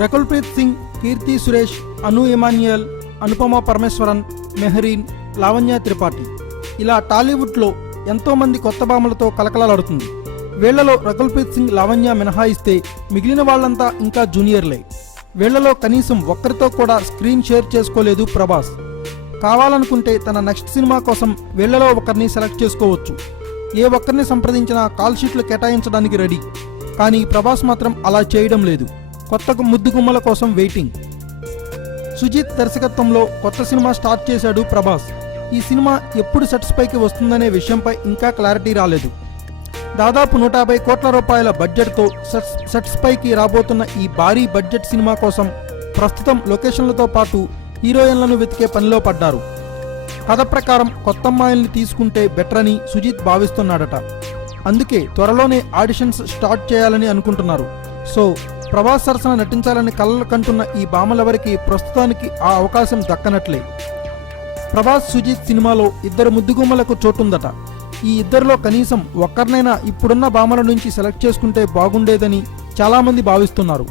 రకుల్ప్రీత్ సింగ్ కీర్తి సురేష్ అను ఇమాన్యుయల్ అనుపమ పరమేశ్వరన్ మెహరీన్ లావణ్య త్రిపాఠి. ఇలా టాలీవుడ్లో ఎంతోమంది కొత్త భామలతో కలకలలాడుతుంది వీళ్ళలో రకుల్ప్రీత్ సింగ్ లావణ్య మినహాయిస్తే మిగిలిన వాళ్ళంతా ఇంకా జూనియర్లే. వీళ్ళలో కనీసం ఒక్కరితో కూడా స్క్రీన్ షేర్ చేసుకోలేదు ప్రభాస్. కావాలనుకుంటే తన నెక్స్ట్ సినిమా కోసం వీళ్ళలో ఒకరిని సెలెక్ట్ చేసుకోవచ్చు. ఏ ఒక్కరిని సంప్రదించినా కాల్ షీట్లు కేటాయించడానికి రెడీ. కానీ ప్రభాస్ మాత్రం అలా చేయడం లేదు. కొత్త ముద్దు గుమ్మల కోసం వెయిటింగ్. సుజిత్ దర్శకత్వంలో కొత్త సినిమా స్టార్ట్ చేశాడు ప్రభాస్. ఈ సినిమా ఎప్పుడు సెట్స్పైకి వస్తుందనే విషయంపై ఇంకా క్లారిటీ రాలేదు. దాదాపు నూట యాభై కోట్ల రూపాయల బడ్జెట్తో సెట్స్ సెట్స్ పైకి రాబోతున్న ఈ భారీ బడ్జెట్ సినిమా కోసం ప్రస్తుతం లొకేషన్లతో పాటు హీరోయిన్లను వెతికే పనిలో పడ్డారు. కథ ప్రకారం కొత్త అమ్మాయిల్ని తీసుకుంటే బెటర్ అని సుజిత్ భావిస్తున్నాడట. అందుకే త్వరలోనే ఆడిషన్స్ స్టార్ట్ చేయాలని అనుకుంటున్నారు. సో ప్రభాస్ సరసన నటించాలని కలలు కంటున్న ఈ భామలెవరికి ప్రస్తుతానికి ఆ అవకాశం దక్కనట్లే. ప్రభాస్ సుజిత్ సినిమాలో ఇద్దరు ముద్దుగుమ్మలకు చోటుందట. ఈ ఇద్దరిలో కనీసం ఒక్కరినైనా ఇప్పుడున్న భామల నుంచి సెలెక్ట్ చేసుకుంటే బాగుండేదని చాలామంది భావిస్తున్నారు.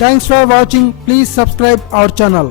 Thanks for watching. Please subscribe our channel.